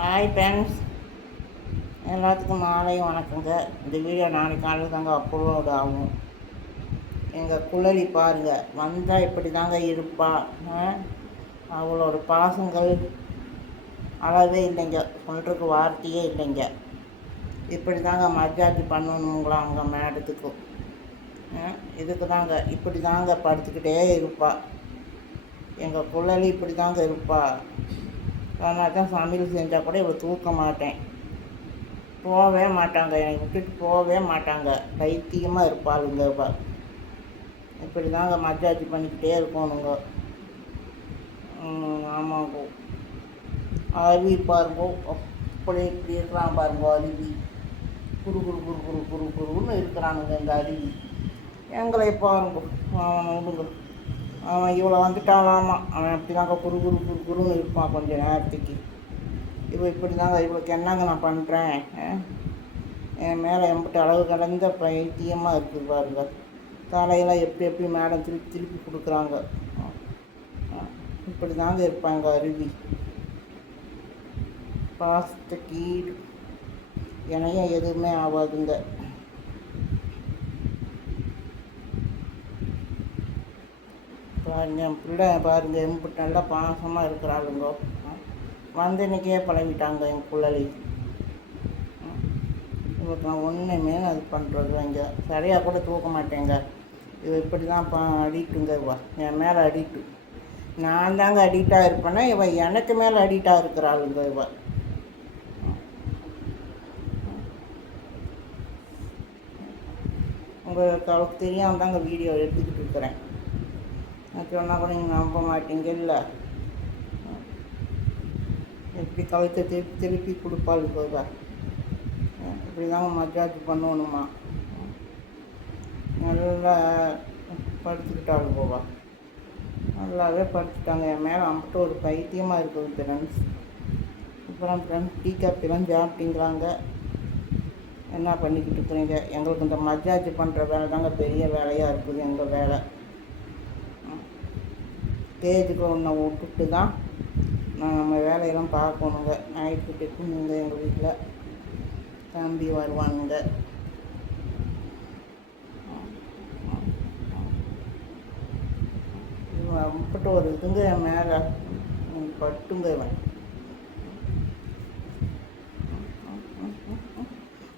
Hi friends, எல்லாத்துக்கும் மாலை வணக்கங்க. இந்த வீடியோ நாளைக்கு காலையில் தாங்க அப்லோட் ஆகும். எங்கள் குழலி பாருங்கள், வந்தால் இப்படி தாங்க இருப்பா. அவளோட பாசங்கள் அளவே இல்லைங்க, சொல்கிறதுக்கு வார்த்தையே இல்லைங்க. இப்படி தாங்க மஜாஜி பண்ணணுங்களா அவங்க மேடத்துக்கும். இதுக்கு தாங்க இப்படி தாங்க படுத்துக்கிட்டே இருப்பா. எங்கள் குழலி இப்படி தாங்க இருப்பா. அதனால தான் சமையல் செஞ்சால் கூட இவ்வளோ தூக்க மாட்டேன். போகவே மாட்டாங்க, என்னை விட்டுட்டு போகவே மாட்டாங்க. பைத்தியமாக இருப்பாளுங்க. இப்படி தாங்க மஜாஜி பண்ணிக்கிட்டே இருக்கணுங்க. ஆமாங்க. அருவி பாருங்க, அப்படி இப்படி இருக்கிறான் பாருங்க. அருவி குரு குரு குரு குரு குரு குருன்னு இருக்கிறானுங்க இந்த அருவி. எங்களை பாருங்க, விடுங்க. அவன் இவ்வளோ வந்துட்டாலாமா, அவன் அப்படி தாங்க குரு குரு குரு குருன்னு இருப்பான் கொஞ்சம் நேரத்துக்கு. இப்படி தாங்க இவளுக்கு என்னங்க நான் பண்ணுறேன். என் மேலே எம்பிட்டு அளவு கலந்த பைத்தியமாக இருக்குது பாருங்க. தலையெல்லாம் எப்படி மேடம் திருப்பி திருப்பி கொடுக்குறாங்க. இப்படி தாங்க இருப்பாங்க அருவி. பாசத்துக்கு இணையம் எதுவுமே ஆகாதுங்க. பாருங்க, என் பிள்ளை பாருங்கள் எம்பிட்டு நல்லா பாசமாக இருக்கிறாளுங்க. வந்து இன்றைக்கே பழகிட்டாங்க என் குழலி. இவருக்கு நான் ஒன்றுமே அது பண்ணுறது இங்கே சரியாக கூட தூக்க மாட்டேங்க. இவ இப்படி தான் அடிட்டுங்க. என் மேலே அடிட்டு. நான் தாங்க அடிக்டாக இருப்பேன்னா இவன் எனக்கு மேலே அடிக்டாக இருக்கிறாளுங்க. உங்களுக்கு அவளுக்கு தெரியாமல் தாங்க வீடியோ எடுத்துக்கிட்டு இருக்கிறேன். நான் சொன்னால் கூட நீங்கள் நம்ப மாட்டீங்க. இல்லை எப்படி கழுத்தை திருப்பி திருப்பி கொடுப்பாள் போவா. இப்படி தாங்க மஜாஜ் பண்ணணுமா. நல்லா படுத்துக்கிட்டாள் போவா. நல்லாவே படுத்துட்டாங்க. என் மேலே அம்பிட்டு ஒரு பைத்தியமாக இருக்குது ஃப்ரெண்ட்ஸ். அப்புறம் ஃப்ரெண்ட்ஸ், டீ காப்பிலாம் சாப்பிட்டீங்களாங்க? என்ன பண்ணிக்கிட்டு இருக்கிறீங்க? எங்களுக்கு இந்த மஜாஜ் பண்ணுற வேலை தாங்க பெரிய வேலையாக இருக்குது. எங்கள் வேலை ஸ்டேஜுக்கு ஒன்றை விட்டுட்டு தான் நம்ம வேலையெல்லாம் பார்க்கணுங்க. நைட்டு டிஃபனுங்க. எங்கள் வீட்டில் தம்பி வருவானுங்க. அப்பட்டு ஒரு இதுங்க என் மேலே பட்டுங்க. இவன்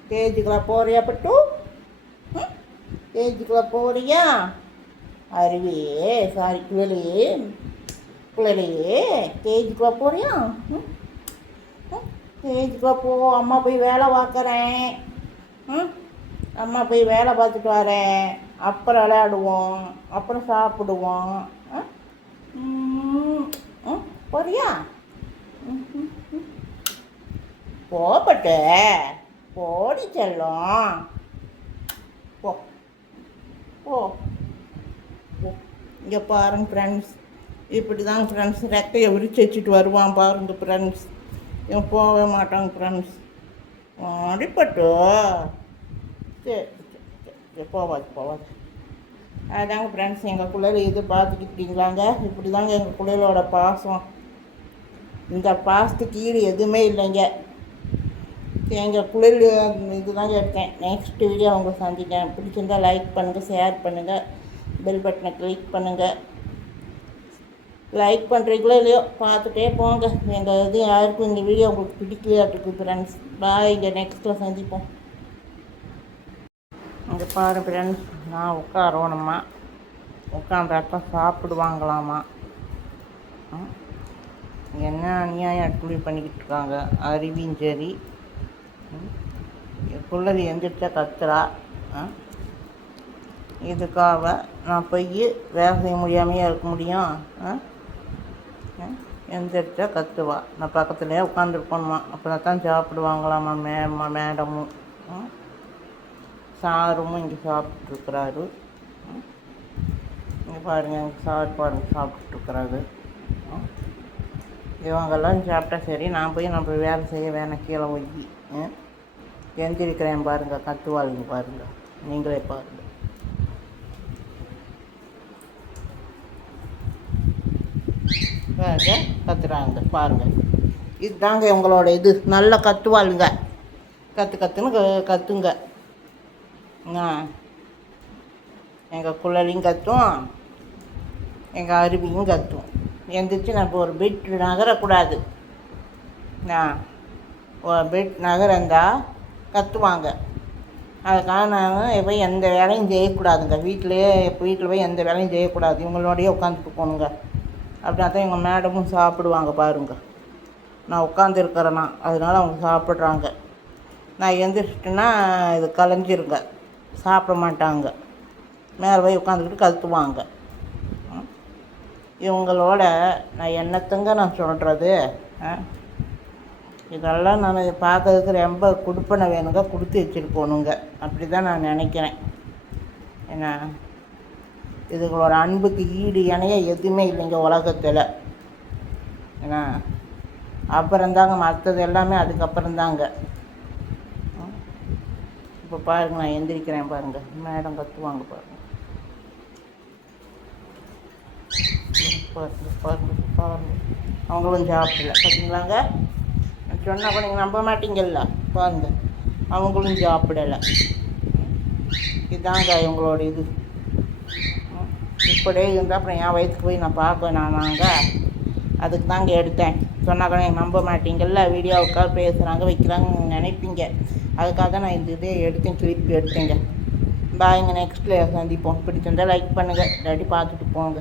ஸ்டேஜுக்கெல்லாம் போறியா பட்டு? ஸ்டேஜுக்கெல்லாம் போறியா? அருவியே சாரி குழலியே ஸ்டேஜுக்குள்ளே போறியா? ஸ்டேஜுக்குள்ளே போ. அம்மா போய் வேலை பார்க்குறேன். அம்மா போய் வேலை பார்த்துட்டு வரேன். அப்புறம் விளையாடுவோம், அப்புறம் சாப்பிடுவோம். போறியா? போப்பட்டு போடி செல்லும். போ போ. இங்கே பாருங்க ஃப்ரெண்ட்ஸ், இப்படி தாங்க ஃப்ரெண்ட்ஸ் ரெக்கையை விரிச்சு வச்சுட்டு வருவான் பாருங்க ஃப்ரெண்ட்ஸ். இவன் போகவே மாட்டாங்க ஃப்ரெண்ட்ஸ். அடிப்பட்டு சரி போவாது. அதாங்க ஃப்ரெண்ட்ஸ், எங்கள் குழலை இது பார்த்துக்கிட்டீங்களாங்க. இப்படி தாங்க எங்கள் குழலோட பாசம். இந்த பாசத்துக்கு ஈடு எதுவுமே இல்லைங்க. எங்கள் குழல் இது தாங்க எடுத்தேன். நெக்ஸ்ட் வீடியோ உங்களுக்கு சந்திக்கிறேன். பிடிச்சிருந்தால் லைக் பண்ணுங்கள், ஷேர் பண்ணுங்கள், பெல் பட்டனை கிளிக் பண்ணுங்கள். லைக் பண்ணுறீங்களோ இல்லையோ பார்த்துட்டே போங்க. எங்கள் இது யாருக்கும் இந்த வீடியோ உங்களுக்கு பிடிக்கலையாட்டுருக்கு ஃப்ரெண்ட்ஸ். பாய். இங்கே நெக்ஸ்ட்டில் சந்திப்போம். இங்கே பாரு ஃப்ரெண்ட்ஸ், நான் உட்காரணுமா, உட்காந்தாக்கா சாப்பிடுவாங்களாமா. என்ன அநியாயம் அட்டுழி பண்ணிக்கிட்டு இருக்காங்க. அருவியும் சரி, குள்ளது எந்திரிச்சா கத்துறா. இதுக்காக நான் போய் வேலை செய்ய முடியாமையே இருக்க முடியும்? எந்திரிச்சா கத்துவா. நான் பக்கத்துலேயே உட்காந்துருக்கணுமா. அப்புறம் தான் சாப்பிடுவாங்களாம்மா மேடமும் சாரும் இங்கே சாப்பிட்ருக்குறாரு. இங்கே பாருங்கள், எங்கள் சார் பாருங்க சாப்பிட்டுருக்குறாரு. இவங்கெல்லாம் சாப்பிட்டா சரி, நான் போய் வேலை செய்ய வேணாம். கீழே போய் எந்திரிக்கிறேன் பாருங்கள். கத்துவாளுங்க பாருங்கள், நீங்களே பாருங்கள். கத்துறாங்க பாருங்கள். இதுதாங்க உங்களோட இது. நல்லா கத்துவாளுங்க, கற்றுன்னு கத்துங்க. எங்கள் குழலியும் கத்தும், எங்கள் அருவியும் கத்தும். எந்திரிச்சு நான் இப்போ ஒரு பெட் நகரக்கூடாது. ஒரு பெட் நகரந்தா கத்துவாங்க. அதுக்காக நான் போய் எந்த வேலையும் செய்யக்கூடாதுங்க. வீட்டில் போய் எந்த வேலையும் செய்யக்கூடாது. இவங்களோடையே உட்காந்துட்டு போகணுங்க. அப்படின்னா தான் எங்கள் மேடமும் சாப்பிடுவாங்க. பாருங்க, நான் உட்காந்துருக்கிறேன்னா அதனால் அவங்க சாப்பிட்றாங்க. நான் எழுந்திரிச்சிட்டேன்னா இது கலைஞ்சிருங்க, சாப்பிட மாட்டாங்க. மேலே போய் உட்காந்துக்கிட்டு கத்துவாங்க. இவங்களோட நான் என்னத்தங்க நான் சொல்கிறது? இதெல்லாம் நான் பார்க்கறதுக்கு ரொம்ப கொடுப்பனை வேணுங்க, கொடுத்து வச்சுட்டு போகணுங்க. அப்படி தான் நான் நினைக்கிறேன். ஏன்னா இதுகளோட அன்புக்கு ஈடு இணைய எதுவுமே இல்லைங்க உலகத்தில். ஏன்னா அப்புறந்தாங்க மற்றது எல்லாமே, அதுக்கப்புறந்தாங்க. இப்போ பாருங்க, நான் எந்திரிக்கிறேன் பாருங்கள். மேடம் கத்துவாங்க பாருங்கள். பாருங்க அவங்களும் சாப்பிடல பார்த்தீங்களாங்க. சொன்னால் கூட நீங்கள் நம்ப மாட்டீங்கல்ல. பாருங்கள், அவங்களும் சாப்பிடலை. இதுதாங்க இவங்களோட இது. இப்படியே இருந்தால் அப்புறம் என் வயசுக்கு போய் நான் பார்க்க நானாங்க. அதுக்கு தாங்க எடுத்தேன். சொன்னால் கூட நம்ப மாட்டீங்கல்ல. வீடியோவுக்காக பேசுகிறாங்க வைக்கிறாங்கன்னு நினைப்பீங்க. அதுக்காக தான் நான் இந்த இதே எடுத்தேன், கிளிப் எடுத்தேங்க. பாய்ங்க, நெக்ஸ்ட்டில் சந்திப்போம். பிடிச்சிருந்தால் லைக் பண்ணுங்கள், இல்லாட்டி பார்த்துட்டு போங்க.